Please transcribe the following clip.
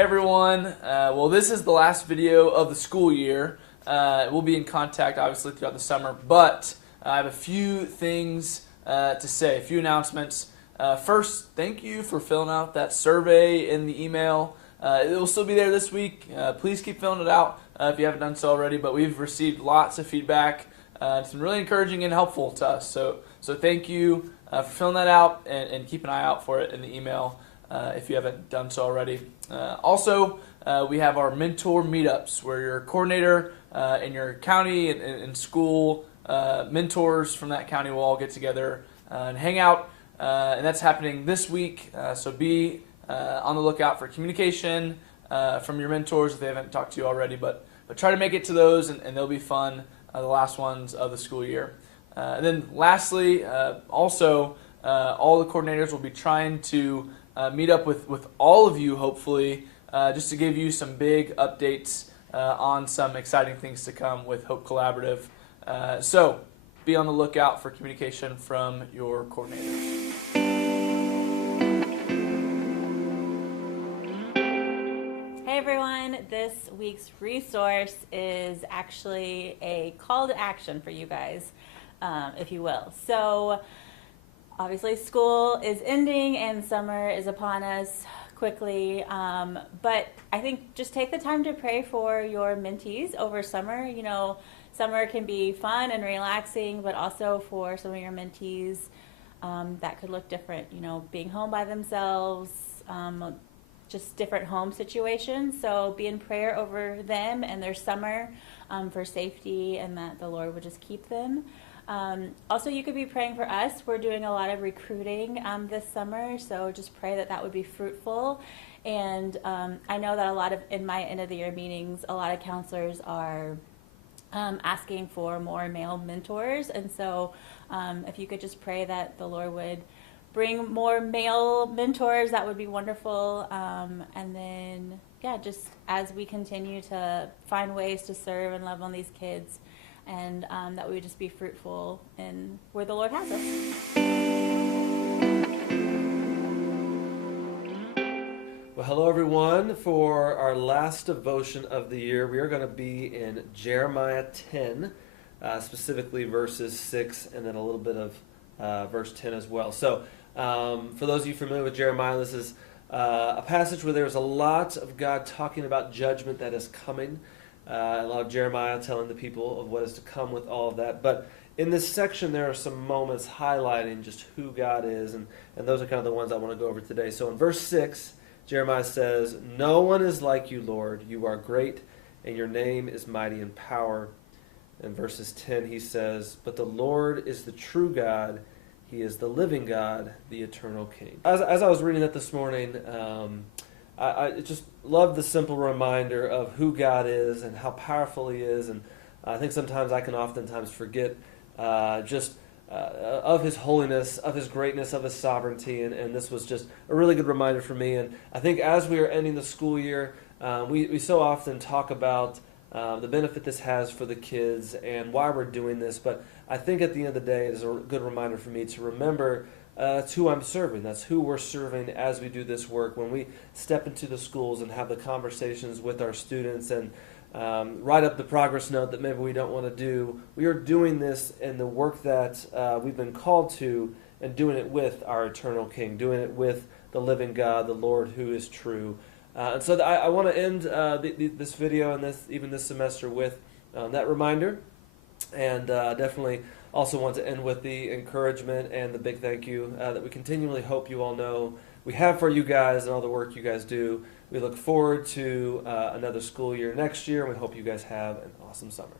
Hey everyone, well this is the last video of the school year. We'll be in contact obviously throughout the summer, but I have a few things to say, a few announcements. First, thank you for filling out that survey in the email. It will still be there this week. Please keep filling it out if you haven't done so already, but we've received lots of feedback. It's been really encouraging and helpful to us, so thank you for filling that out and keep an eye out for it in the email if you haven't done so already. Also, we have our mentor meetups where your coordinator in your county and school mentors from that county will all get together and hang out, and that's happening this week, so be on the lookout for communication from your mentors if they haven't talked to you already, but try to make it to those, and they'll be fun, the last ones of the school year. And then lastly, also all the coordinators will be trying to meet up with all of you, hopefully, just to give you some big updates on some exciting things to come with Hope Collaborative. So be on the lookout for communication from your coordinators. Hey everyone, this week's resource is actually a call to action for you guys, if you will. So obviously school is ending and summer is upon us quickly, but I think just take the time to pray for your mentees over summer. You know, summer can be fun and relaxing, but also for some of your mentees that could look different, you know, being home by themselves, just different home situations. So be in prayer over them and their summer for safety, and that the Lord would just keep them. Also, you could be praying for us. We're doing a lot of recruiting this summer, so just pray that that would be fruitful. And I know that in my end of the year meetings, a lot of counselors are asking for more male mentors, and so if you could just pray that the Lord would bring more male mentors, that would be wonderful. And then, yeah, just as we continue to find ways to serve and love on these kids, and that we would just be fruitful in where the Lord has us. Well, hello everyone. For our last devotion of the year, we are going to be in Jeremiah 10, specifically verses 6 and then a little bit of verse 10 as well. So for those of you familiar with Jeremiah, this is a passage where there's a lot of God talking about judgment that is coming. A lot of Jeremiah telling the people of what is to come with all of that. But in this section, there are some moments highlighting just who God is, and those are kind of the ones I want to go over today. So in verse 6, Jeremiah says, "No one is like you, Lord. You are great, and your name is mighty in power." In verses 10, he says, "But the Lord is the true God. He is the living God, the eternal King." As I was reading that this morning, I just love the simple reminder of who God is and how powerful He is, and I think sometimes I can oftentimes forget of His holiness, of His greatness, of His sovereignty, and this was just a really good reminder for me. And I think as we are ending the school year, we so often talk about the benefit this has for the kids and why we're doing this, but I think at the end of the day it is a good reminder for me to remember that's who I'm serving. That's who we're serving as we do this work. When we step into the schools and have the conversations with our students and write up the progress note that maybe we don't want to do, we are doing this in the work that we've been called to, and doing it with our eternal King, doing it with the living God, the Lord who is true. And so I want to end this video and even this semester with that reminder, and definitely also want to end with the encouragement and the big thank you that we continually hope you all know we have for you guys and all the work you guys do. We look forward to another school year next year, and we hope you guys have an awesome summer.